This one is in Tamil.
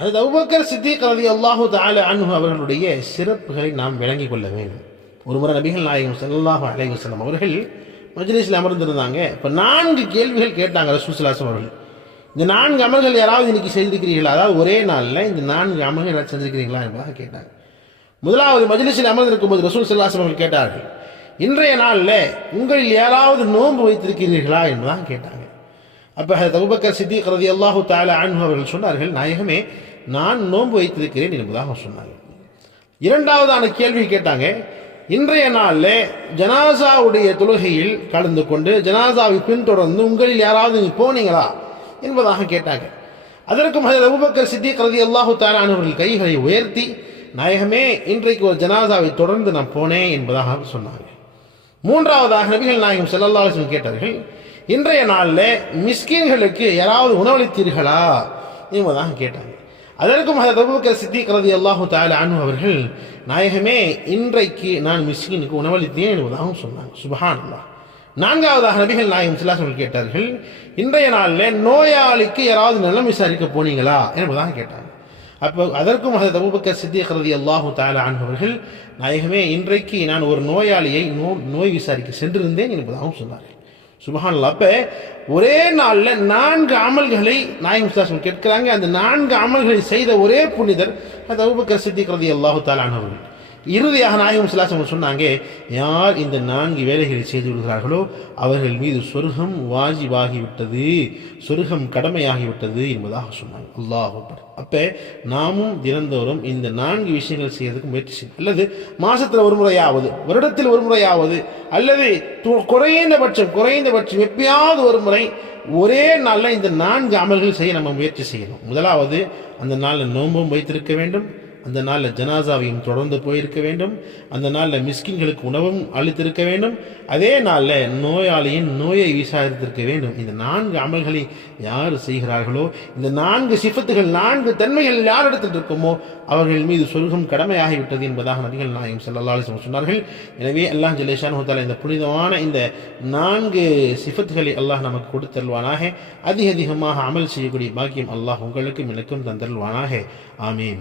அது அபுபக்கர் சித்திக் ரதி அல்லாஹு தால அன்பு அவர்களுடைய சிறப்புகளை நாம் விளங்கிக் கொள்ள வேண்டும். ஒரு முறை நபிகள் நாயகம் ஸல்லல்லாஹு அலைஹி வஸல்லம் அவர்கள் மஜ்லிஸில் அமர்ந்திருந்தாங்க. இப்போ நான்கு கேள்விகள் கேட்டாங்க ரசூலுல்லாஹி அவர்கள். இந்த நான்கு அமல்கள் யாராவது இன்னைக்கு செய்திருக்கிறீர்களா? அதாவது ஒரே நாளில் இந்த நான்கு அமல்கள் யாராவது செஞ்சிருக்கிறீங்களா என்பதாக கேட்டாங்க. முதலாவது மஜ்லிஸில் அமர்ந்திருக்கும் போது ரசூல் ஸல்லல்லாஹு அவர்கள் கேட்டார்கள் இன்றைய நாளில் உங்களில் யாராவது நோன்பு வைத்திருக்கிறீர்களா? என்பதாக கேட்டாங்க. அப்போ தபுபக்கர் சித்திக் ரதி அல்லாஹு தால அன்பு அவர்கள் சொன்னார்கள் நாயகமே நான் நோன்பு வைத்திருக்கிறேன் என்பதாக சொன்னார்கள் இரண்டாவதான கேள்வி கேட்டாங்க இன்றைய நாளில் ஜனாசாவுடைய தொழுகையில் கலந்து கொண்டு ஜனாசாவை பின்தொடர்ந்து உங்களில் யாராவது நீங்கள் போனீங்களா என்பதாக கேட்டாங்க. அதற்கும் அதில் அபூபக்கர் சித்திக் ரதி அல்லாஹு தாலா அவர்கள் கைகளை உயர்த்தி நாயகமே இன்றைக்கு ஒரு ஜனாசாவை தொடர்ந்து நான் போனேன் என்பதாக சொன்னாங்க. மூன்றாவதாக நபிகள் நாயகம் ஸல்லல்லாஹு கேட்டார்கள் இன்றைய நாளில் மிஸ்கின்களுக்கு யாராவது உணவளித்தீர்களா? என்பதாக கேட்டாங்க. அதற்கும் ஹஜரத் சித்திக் ரதி அல்லாஹு தால அனு அவர்கள் நாயகமே இன்றைக்கு நான் மிஸ்கினுக்கு உணவளித்தேன் என்பதாகவும் சொன்னாங்க. சுபஹான் நான்காவதாக நபிகள் நாயகம் சிலாசர்கள் கேட்டார்கள் இன்றைய நாளில் நோயாளிக்கு யாராவது நலம் விசாரிக்க போனீங்களா? என்பதாக கேட்டாங்க. அப்போ அதற்கும் அதை அபூபக்கர் சித்திக் ரதி அல்லாஹு தாலா அன்ஹு நாயகமே இன்றைக்கு நான் ஒரு நோயாளியை நோ நோய் விசாரிக்க சென்றிருந்தேன் என்பதாகவும் சொன்னார்கள். சுபஹானல்லா அப்போ ஒரே நாளில் நான்கு அமல்களை நாயம் சுல்லாசம் கேட்கிறாங்க. அந்த நான்கு அமல்களை செய்த ஒரே புனிதர் அது அபுபக்கர் சித்திக் ரதி அல்லாஹு தாலான் அவர்கள். இறுதியாக நாயகம் சிலாசம் சொன்னாங்க யார் இந்த நான்கு வேலைகளை செய்து விடுகிறார்களோ அவர்கள் மீது சொர்க்கம் வாஜிபாகிவிட்டது சொர்க்கம் கடமையாகிவிட்டது என்பதாக சொன்னாங்க. அல்லாஹ் அப்போ நாமும் தினந்தோறும் இந்த நான்கு விஷயங்கள் செய்யறதுக்கு முயற்சி செய்யும் அல்லது மாதத்தில் ஒரு முறையாவது வருடத்தில் ஒரு முறையாவது அல்லது து- குறைந்தபட்சம் குறைந்தபட்சம் எப்பயாவது ஒரு முறை ஒரே நாளில் இந்த நான்கு அமல்கள் செய்ய நம்ம முயற்சி செய்யணும். முதலாவது அந்த நாளில் நோன்பும் வைத்திருக்க வேண்டும். அந்த நாளில் ஜனாசாவையும் தொடர்ந்து போயிருக்க வேண்டும். அந்த நாளில் மிஸ்கின்களுக்கு உணவும் அளித்திருக்க வேண்டும். அதே நாளில் நோயாளியின் நோயை விசாரித்திருக்க வேண்டும். இந்த நான்கு அமல்களை யார் செய்கிறார்களோ இந்த நான்கு சிஃபத்துகள் நான்கு தன்மைகள் யாரிடத்தில் இருக்குமோ அவர்கள் மீது சொர்க்கம் கடமையாகிவிட்டது என்பதாக நபிகள் நாயகம் ஸல்லல்லாஹு சொன்னார்கள். எனவே அல்லாஹ் ஜலேஷான் ஹோத்தால இந்த புனிதமான இந்த நான்கு சிஃபத்துகளை அல்லாஹ் நமக்கு கொடுத்தருள்வானாக அதிக அதிகமாக அமல் செய்யக்கூடிய பாக்கியம் அல்லாஹ் உங்களுக்கும் எனக்கும் தந்தருள்வானாக. ஆமீன்.